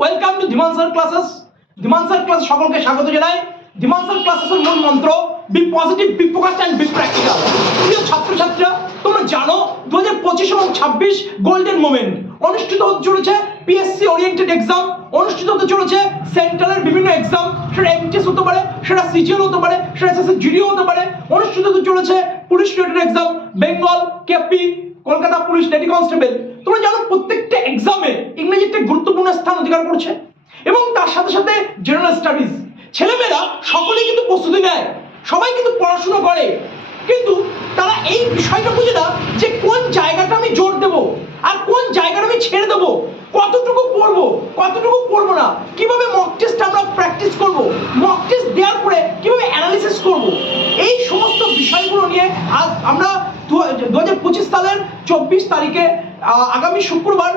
Welcome to Dhiman sir classes. Dhiman sir class সকলকে স্বাগত জানাই। ধীমান স্যার ক্লাসেসের মূল মন্ত্র be positive, be focused and be practical. প্রিয় ছাত্রছাত্রীরা, তোমরা জানো 2025 এবং 26 গোল্ডেন মোমেন্ট অনুষ্ঠিত হতে চলেছে। পিএসসি ওরিয়েন্টেড এক্সাম অনুষ্ঠিত হতে চলেছে। সেন্ট্রালের বিভিন্ন এক্সাম, সেটা এমটিএস হতে পারে, সেটা সিজিএল হতে পারে, সেটা এসএসসি জিডিও হতে পারে, অনুষ্ঠিত হতে চলেছে। Police related exam, Bengal, KP, Kolkata police, lady constable. তোমরা জানো প্রত্যেকটা এক্সামে ইংরেজি একটা গুরুত্বপূর্ণ স্থান অধিকার করছে এবং তার সাথে সাথে জেনারেল স্টাডিজ। ছেলেমেয়েরা সকলেই কিন্তু প্রস্তুতি নেয়, সবাই কিন্তু পড়াশোনা করে, কিন্তু তারা এই বিষয়টা বুঝে না যে কোন জায়গাটা আমি জোর দেব আর কোন জায়গাটা আমি ছেড়ে দেবো, কতটুকু পড়বো কতটুকু পড়বো না, কিভাবে মক টেস্ট আমরা প্র্যাকটিস করব, মক টেস্ট দেওয়ার পরে কিভাবে অ্যানালিসিস করব। এই সমস্ত বিষয়গুলো নিয়ে আজ আমরা 2025 সালের 24 তারিখে আগামী শুক্রবার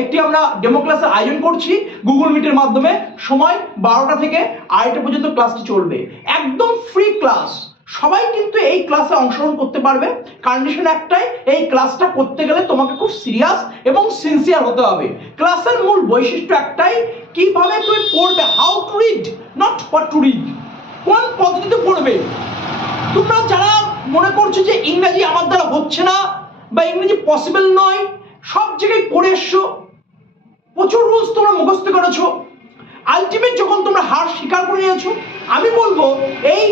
একটি আমরা ডেমো ক্লাসের আয়োজন করছি গুগল মিটের মাধ্যমে। সময় 12টা থেকে 2:30 পর্যন্ত ক্লাসটি চলবে। একদম ফ্রি ক্লাস, সবাই কিন্তু এই ক্লাসে অংশগ্রহণ করতে পারবে। কন্ডিশন একটাই, এই ক্লাসটা করতে গেলে তোমাকে খুব সিরিয়াস এবং সিনসিয়ার হতে হবে। ক্লাসের মূল বৈশিষ্ট্য একটাই, কিভাবে তুমি পড়বে, how to read, not what to read. কোন পদ্ধতিতে পড়বে। তোমরা যারা মনে করছো যে ইংরেজি আমার দ্বারা হচ্ছে না বা ইংরেজি পসিবল নয়, সব জায়গায় পড়ে এসছো, প্রচুর রুলস তোমরা মুখস্থ করেছো, আলটিমেট যখন তোমরা হার স্বীকার করে নিয়েছো, আমি বলবো এই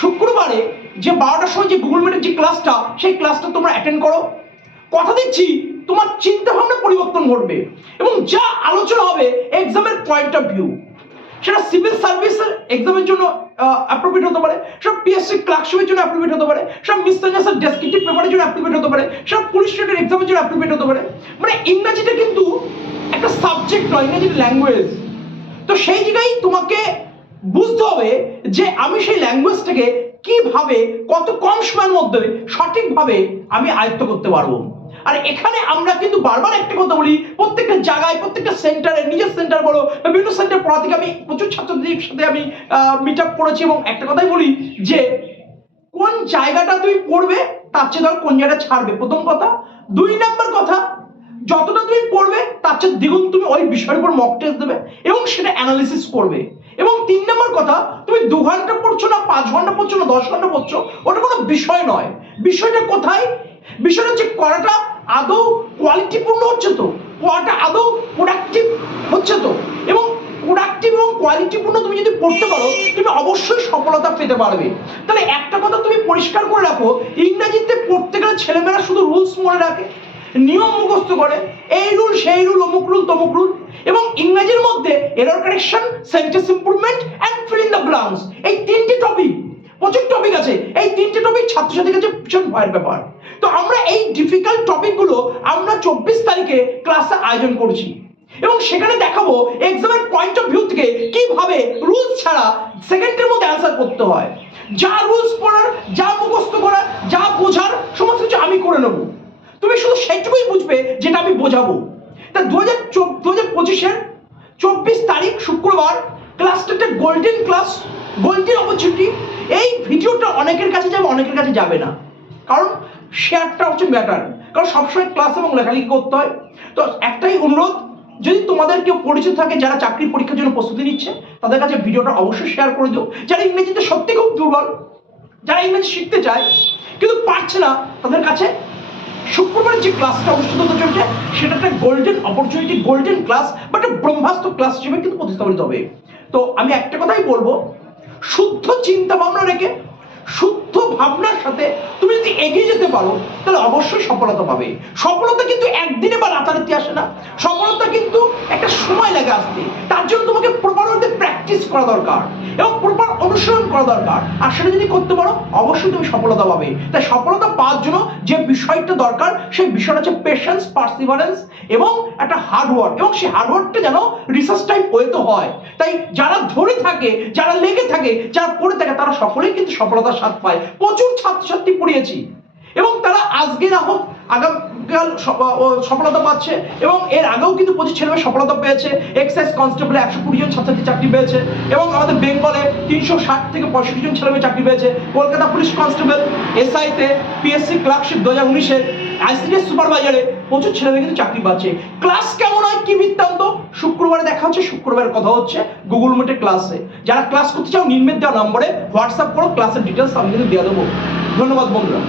শুক্রবারে যে 12টার সময় যে গুগল মিটের যে ক্লাসটা, সেই ক্লাসটা তোমরা অ্যাটেন্ড করো। কথা দিচ্ছি তোমার চিন্তা ভাবনা পরিবর্তন ঘটবে এবং যা আলোচনা হবে এক্সামের পয়েন্ট অফ ভিউ, সেটা সিভিল সার্ভিসের এক্সামের জন্য অ্যাপ্রোপ্রিয়েট হতে পারে, সেটা পিএসসি ক্লার্কশিপের জন্য অ্যাপ্রোপ্রিয়েট হতে পারে, সেটা মিসসেলেনিয়াস ডেসক্রিপটিভ পেপারের জন্য অ্যাপ্রোপ্রিয়েট হতে পারে, সেটা পুলিশ রিলেটেড এক্সামের জন্য অ্যাপ্রোপ্রিয়েট হতে পারে। মানে ইংরেজিটা কিন্তু একটা সাবজেক্ট নয়, ইংরেজি ল্যাঙ্গুয়েজ। তো সেই জায়গায় তোমাকে বুঝতে হবে যে আমি সেই ল্যাঙ্গুয়েজটাকে কিভাবে কত কম সময়ের মধ্যে সঠিকভাবে আমি আয়ত্ত করতে পারবো। আর এখানে আমরা কিন্তু বারবার একটা কথা বলি, প্রত্যেকটা জায়গায় প্রত্যেকটা সেন্টারে, নিজের সেন্টার বলো বা বিভিন্ন সেন্টার পড়া থেকে আমি প্রচুর ছাত্রদের সাথে আমি মিট আপ করেছি এবং একটা কথাই বলি যে কোন জায়গাটা তুমি পড়বে তার চেয়ে ধর কোন জায়গাটা ছাড়বে, প্রথম কথা। 2 নম্বর কথা, যতটা তুমি পড়বে তার চেয়ে দ্বিগুণ তুমি ওই বিষয়ের উপর মক টেস্ট দেবে এবং সেটা অ্যানালিসিস করবে। এবং 3 নম্বর কথা, তুমি 2 ঘন্টা পড়ছো না 5 ঘন্টা পড়ছো না 10 ঘন্টা পড়ছো, ওটা কোনো বিষয় নয়। বিষয়টা কোথায়? বিষয়টা হচ্ছে পড়াটা আদৌ কোয়ালিটিপূর্ণ হচ্ছে তো, পড়াটা আদৌ প্রোডাক্টিভ হচ্ছে তো। এবং প্রোডাক্টিভ এবং কোয়ালিটিপূর্ণ তুমি যদি পড়তে পারো, তুমি অবশ্যই সফলতা পেতে পারবে। তাহলে একটা কথা তুমি পরিষ্কার করে রাখো, ইংরেজিতে পড়তে গেলে ছেলেমেয়েরা শুধু রুলস মনে রাখে, নিয়ম মুখস্থ করে, এই রুল সেই রুল, অমুক রুল তমুক রুল। এবং ইংরেজির মধ্যে error correction, sentence improvement and fill in the blanks, এই 3টি টপিক, প্রচুর টপিক আছে, এই 3টে টপিক ছাত্রছাত্রীর কাছে ভীষণ ভয়ের ব্যাপার। তো আমরা এই ডিফিকাল্ট টপিকগুলো আমরা 24 তারিখে ক্লাসে আয়োজন করছি এবং সেখানে দেখাবো এক্সামের পয়েন্ট অফ ভিউ থেকে কিভাবে রুলস ছাড়া সেকেন্ডের মধ্যে অ্যান্সার করতে হয়। যা রুলস পড়ার, যা মুখস্থ করার, যা বোঝার, সমস্ত কিছু আমি করে নেবো, তুমি শুধু সেইটুকুই বুঝবে যেটা আমি বোঝাবো। তা 2025-এর 24 তারিখ শুক্রবার ক্লাসটা একটা গোল্ডেন ক্লাস, গোল্ডেন অপরচুনিটি। এই ভিডিওটা অনেকের কাছে যাবে, অনেকের কাছে যাবে না, কারণ শেয়ারটা হচ্ছে ম্যাটার, কারণ সবসময় ক্লাস এবং লেখালেখি করতে হয়। তো একটাই অনুরোধ, যদি তোমাদের কেউ পরিচিত থাকে যারা চাকরি পরীক্ষার জন্য প্রস্তুতি নিচ্ছে, তাদের কাছে ভিডিওটা অবশ্যই শেয়ার করে দিও। যারা ইংরেজিতে সত্যি খুব দুর্বল, যারা ইংরেজি শিখতে চায় কিন্তু পারছে না, তাদের কাছে শুক্রবার যে ক্লাসটা অনুষ্ঠিত হতে চলছে সেটা একটা গোল্ডেন অপরচুনিটি, গোল্ডেন ক্লাস বা একটা ব্রহ্মাস্ত্র ক্লাস হিসেবে কিন্তু প্রতিস্থাপিত হবে। তো আমি একটা কথাই বলবো, শুদ্ধ চিন্তা ভাবনা রেখে, শুদ্ধ ভাবনার সাথে তুমি যদি এগিয়ে যেতে পারো, তাহলে অবশ্যই সফলতা পাবে। সফলতা কিন্তু একদিনে বা রাতারাতি আসে না, সফলতা কিন্তু একটা সময় লাগে আসতে। তার জন্য তোমাকে প্রপার ওয়েতে প্র্যাকটিস করা দরকার এবং প্রপার অনুসরণ করা দরকার। আর সেটা যদি করতে পারো, অবশ্যই তুমি সফলতা পাবে। তাই সফলতা পাওয়ার জন্য যে বিষয়টা দরকার, সেই বিষয়টা হচ্ছে পেশেন্স, পার্সিভারেন্স এবং একটা হার্ডওয়ার্ক। এবং সেই হার্ডওয়ার্কটা যেন রিসার্চ টাইপ ওয়েতে হয়। তাই যারা ধরে থাকে, যারা লেগে থাকে, যারা পড়ে থাকে, তারা সকলেই কিন্তু সফলতার স্বাদ পায়। প্রচুর ছাত্রছাত্রী পড়িয়েছি এবং তারা আজকে না হোক আগামীকাল সফলতা পাচ্ছে এবং এর আগেও কিন্তু প্রচুর ছেলেমেয়ে সফলতা পেয়েছে। এক্সাইজ কনস্টেবলে 120 জন ছাত্রছাত্রী চাকরি পেয়েছে এবং আমাদের বেঙ্গলে 360 থেকে 65 জন ছেলেমেয়ে চাকরি পেয়েছে। কলকাতা পুলিশ কনস্টেবল, এসআইতে, পিএসসি ক্লার্কশিপ 2019-এর, আইসিডিএস সুপারভাইজারে প্রচুর ছেলেমেয়ে কিন্তু চাকরি পাচ্ছে। ক্লাস কেমন হয়, কি বৃত্তান্ত, শুক্র শুক্রবারে দেখা হচ্ছে, শুক্রবারের কথা হচ্ছে গুগল মিটে ক্লাসে। যারা ক্লাস করতে চাও নির্মিত দেওয়া নম্বরে হোয়াটসঅ্যাপ করো, ক্লাসের ডিটেলস আমি কিন্তু দিয়ে দেবো। ধন্যবাদ বন্ধুরা।